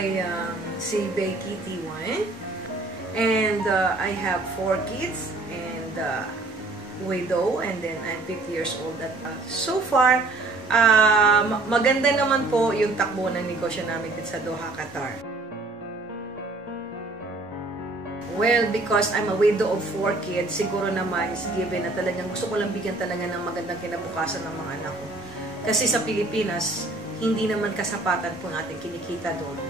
ay si Becky T1. And I have 4 kids and widow, and then I'm 50 years old. At so far, maganda naman po yung takbo ng negosyo namin dito sa Doha, Qatar. Well, because I'm a widow of 4 kids, siguro naman is given na talagang gusto ko lang bigyan talaga ng magandang kinabukasan ng mga anak ko. Kasi sa Pilipinas, hindi naman kasapatan po natin kinikita doon.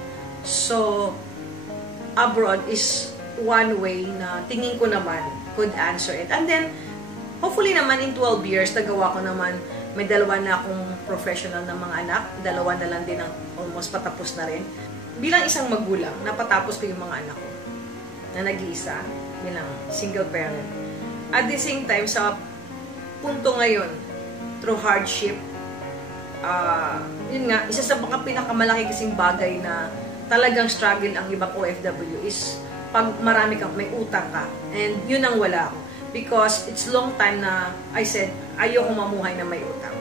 So, abroad is one way na tingin ko naman could answer it. And then, hopefully naman in 12 years, nagawa ko naman, may 2 na akong professional na mga anak, 2 na lang din ang almost patapos na rin. Bilang isang magulang, napatapos ko yung mga anak ko na nag-iisa, bilang single parent. At the same time, sa punto ngayon, through hardship, yun nga, isa sa mga pinakamalaki kasing bagay na talagang struggle ang ibang OFW is pag marami kang may utang ka. And yun ang wala ako. Because it's long time na I said, ayoko mamuhay na may utang.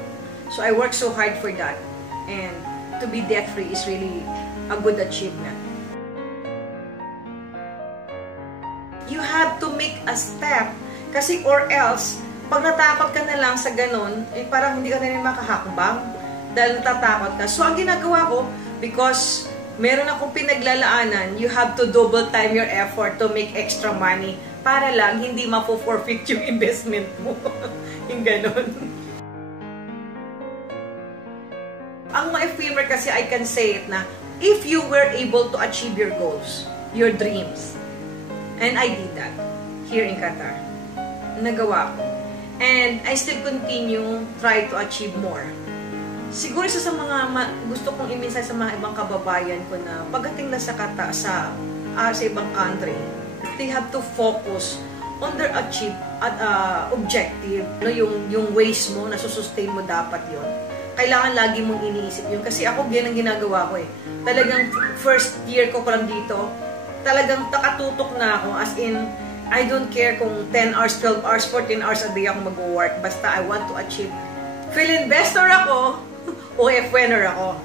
So I work so hard for that. And to be debt-free is really a good achievement. You have to make a step. Kasi or else, pag natakot ka na lang sa ganun, eh parang hindi ka na rin makahakbang dahil natatakot ka. So ang ginagawa ko, because meron akong pinaglalaanan, you have to double time your effort to make extra money para lang hindi mapo-forfeit yung investment mo. Yung ganun. Ang ma-ephemer kasi, I can say it na, if you were able to achieve your goals, your dreams, and I did that here in Qatar. Nagawa ko. And I still continue try to achieve more. Siguro isa sa mga gusto kong i-mensahe sa mga ibang kababayan ko na pagdating na sa Qatar, sa ibang country, they have to focus on their objective. No, yung ways mo, nasusustain mo dapat yon. Kailangan lagi mong iniisip yun. Kasi ako, yan ang ginagawa ko eh. Talagang first year ko lang dito, talagang nakatutok na ako. As in, I don't care kung 10 hours, 12 hours, 14 hours a day ako mag-work. Basta I want to achieve. Philinvestor ako, OFWNer ako.